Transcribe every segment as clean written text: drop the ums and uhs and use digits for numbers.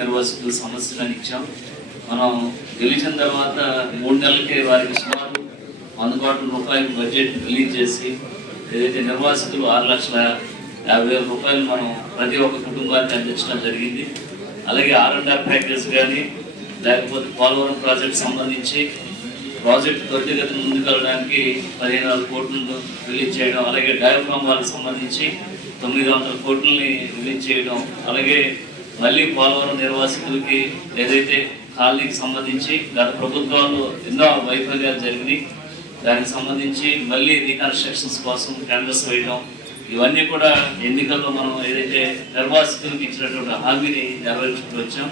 నిర్వాసితుల సమస్యలను ఇచ్చాం. మనం గెలిచిన తర్వాత 3 నెలలకే వారికి సుమారు 100 కోట్ల రూపాయల బడ్జెట్ రిలీజ్ చేసి ఏదైతే నిర్వాసితులు 6,50,000 రూపాయలు మనం ప్రతి ఒక్క కుటుంబానికి అందించడం జరిగింది. అలాగే R&R ప్యాకేజ్ కానీ లేకపోతే పోలవరం ప్రాజెక్ట్ సంబంధించి ప్రాజెక్ట్ త్వరితగతిన ముందుకెళ్ళడానికి 15,000 కోట్లను రిలీజ్ చేయడం, అలాగే డయాఫ్రామ్ వాళ్ళకి సంబంధించి 900 కోట్లని రిలీజ్ చేయడం, అలాగే మళ్ళీ పోలవరం నిర్వాసితులకి ఏదైతే కాలనీకి సంబంధించి గత ప్రభుత్వాల్లో ఎన్నో వైఫల్యాలు జరిగినాయి, దానికి సంబంధించి మళ్ళీ రీకన్స్ట్రక్షన్స్ కోసం టెండర్స్ వేయడం, ఇవన్నీ కూడా ఎన్నికల్లో మనం ఏదైతే నిర్వాసితులకు ఇచ్చినటువంటి హామీని నెరవేర్చుకుంటూ వచ్చాం.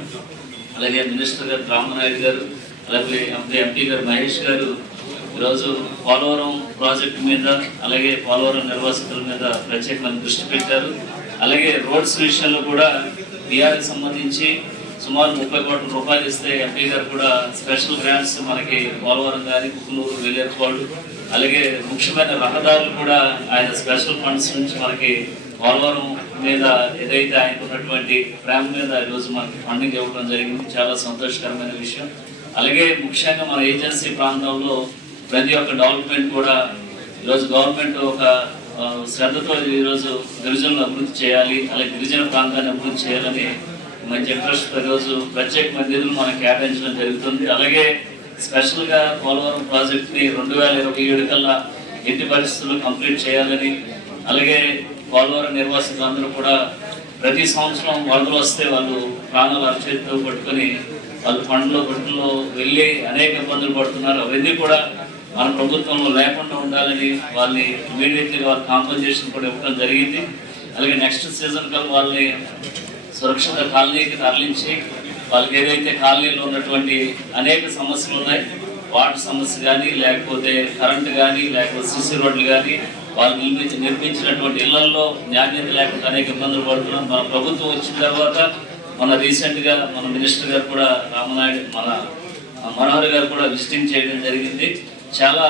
అలాగే మినిస్టర్ గారు రామనాయుడు గారు, అలాగే ఎంపీ గారు మహేష్ గారు ఈరోజు పోలవరం ప్రాజెక్టు మీద అలాగే పోలవరం నిర్వాసితుల మీద ప్రత్యేకమైన దృష్టి పెట్టారు. అలాగే రోడ్స్ విషయంలో కూడా బీఆర్కి సంబంధించి సుమారు 30 కోట్ల రూపాయలు ఇస్తే ఎంపీ గారు కూడా స్పెషల్ గ్రాంట్స్ మనకి పోలవరం కానీ కుకునూరు వెల్లేరుపాడు అలాగే ముఖ్యమైన రహదారులు కూడా ఆయన స్పెషల్ ఫండ్స్ నుంచి మనకి పోలవరం మీద ఏదైతే ఆయనకు ఉన్నటువంటి ప్రేమ మీద ఈరోజు మనకి ఫండింగ్ ఇవ్వడం జరిగింది. చాలా సంతోషకరమైన విషయం. అలాగే ముఖ్యంగా మన ఏజెన్సీ ప్రాంతంలో ప్రతి ఒక్క డెవలప్మెంట్ కూడా ఈరోజు గవర్నమెంట్ ఒక శ్రద్ధతో ఈరోజు గిరిజనులు అభివృద్ధి చేయాలి, అలాగే గిరిజన ప్రాంతాన్ని అభివృద్ధి చేయాలని మంచి ఇంట్రెస్ట్ ఈరోజు ప్రత్యేకమైన నిధులు మనకు కేటాయించడం జరుగుతుంది. అలాగే స్పెషల్గా పోలవరం ప్రాజెక్ట్ని 2027 కల్లా ఎట్టి పరిస్థితుల్లో కంప్లీట్ చేయాలని, అలాగే పోలవరం నిర్వాసితులందరూ కూడా ప్రతి సంవత్సరం వరదలు వస్తే వాళ్ళు ప్రాణాలు అరచేతితో పట్టుకొని వాళ్ళు పండ్లో బొట్టులో వెళ్ళి అనేక ఇబ్బందులు పడుతున్నారు. అవన్నీ కూడా మన ప్రభుత్వంలో లేకుండా ఉండాలని వాళ్ళని ఇమీడియట్లీగా వాళ్ళ కాంపన్సేషన్ కూడా ఇవ్వడం జరిగింది. అలాగే నెక్స్ట్ సీజన్ కల్లా వాళ్ళని సురక్షిత కాలనీకి తరలించి వాళ్ళకి ఏదైతే కాలనీలో ఉన్నటువంటి అనేక సమస్యలు ఉన్నాయి, వాటర్ సమస్య కానీ లేకపోతే కరెంటు కానీ లేకపోతే సిసి రోడ్లు కానీ వాళ్ళు నిర్మించినటువంటి ఇళ్లలో నాణ్యత లేకుండా అనేక ఇబ్బందులు పడుతున్నారు. మన ప్రభుత్వం వచ్చిన తర్వాత మన రీసెంట్గా మన మినిస్టర్ గారు కూడా రామనాయుడు మన మనోహర్ గారు కూడా విజిటింగ్ చేయడం జరిగింది. చాలా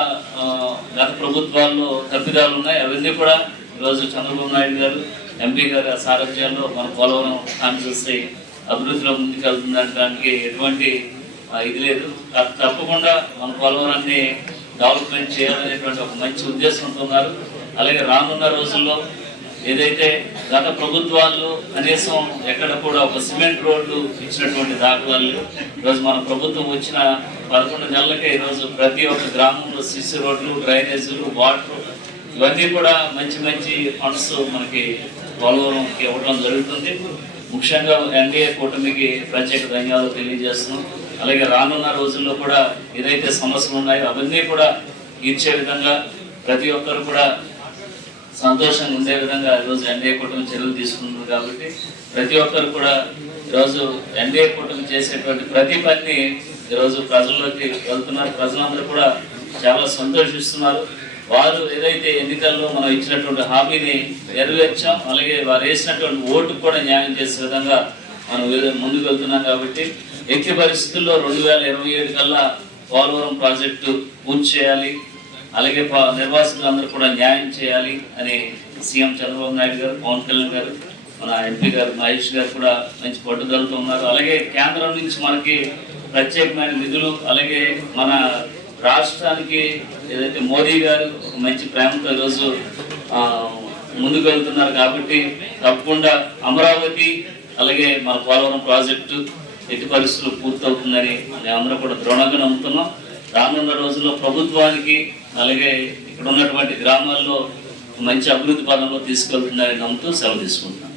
గత ప్రభుత్వాల్లో తప్పిదాలు ఉన్నాయి, అవన్నీ కూడా ఈరోజు చంద్రబాబు నాయుడు గారు ఎంపీ గారి సారథ్యాల్లో మన పోలవరం కాన్స్టిట్యూన్సీ అభివృద్ధిలో ముందుకెళ్తుందనడానికి ఎటువంటి ఇది లేదు. తప్పకుండా మన పోలవరాన్ని డెవలప్మెంట్ చేయాలనేటువంటి ఒక మంచి ఉద్దేశంతో ఉన్నారు. అలాగే రానున్న రోజుల్లో ఏదైతే గత ప్రభుత్వాల్లో కనీసం ఎక్కడ కూడా ఒక సిమెంట్ రోడ్లు ఇచ్చినటువంటి దాఖలాలు ఈరోజు మన ప్రభుత్వం వచ్చిన 11 నెలలకే ఈరోజు ప్రతి ఒక్క గ్రామంలో సిసి రోడ్లు, డ్రైనేజీలు, వాటర్ ఇవన్నీ కూడా మంచి మంచి ఫండ్స్ మనకి పోలవరంకి ఇవ్వడం జరుగుతుంది. ముఖ్యంగా ఎన్డీఏ కూటమికి ప్రత్యేక ధన్యవాదాలు తెలియజేస్తున్నాం. అలాగే రానున్న రోజుల్లో కూడా ఏదైతే సమస్యలు ఉన్నాయో అవన్నీ కూడా తీర్చే విధంగా ప్రతి ఒక్కరు కూడా సంతోషంగా ఉండే విధంగా ఈరోజు ఎన్డీఏ కూటమి చర్యలు తీసుకుంటుంది. కాబట్టి ప్రతి ఒక్కరు కూడా ఈరోజు ఎన్డీఏ కూటమి చేసేటువంటి ప్రతి పని ఈరోజు ప్రజల్లోకి వెళ్తున్నారు. ప్రజలందరూ కూడా చాలా సంతోషిస్తున్నారు. వారు ఏదైతే ఎన్నికల్లో మనం ఇచ్చినటువంటి హామీని నెరవేర్చాం, అలాగే వారు వేసినటువంటి ఓటుకు కూడా న్యాయం చేసే విధంగా మనం ముందుకు వెళ్తున్నాం. కాబట్టి ఎట్టి పరిస్థితుల్లో 2027 కల్లా పోలవరం ప్రాజెక్టు పూర్తి చేయాలి, అలాగే నిర్వాసితులందరూ కూడా న్యాయం చేయాలి అని సీఎం చంద్రబాబు నాయుడు గారు, పవన్ కళ్యాణ్ గారు, మన ఎంపీ గారు మహేష్ గారు కూడా మంచి పట్టుదలతో ఉన్నారు. అలాగే కేంద్రం నుంచి మనకి ప్రత్యేకమైన నిధులు, అలాగే మన రాష్ట్రానికి ఏదైతే మోదీ గారు ఒక మంచి ప్రేమతో ఈరోజు ముందుకు వెళ్తున్నారు. కాబట్టి తప్పకుండా అమరావతి అలాగే మన పోలవరం ప్రాజెక్టు ఎట్టి పరిస్థితులు పూర్తవుతుందని మేమందరం కూడా దృఢంగా నమ్ముతున్నాం. రానున్న రోజుల్లో ప్రభుత్వానికి అలాగే ఇక్కడ ఉన్నటువంటి గ్రామాల్లో మంచి అభివృద్ధి పదంలో తీసుకెళ్తుందని నమ్ముతూ సెలవు తీసుకుంటున్నాం.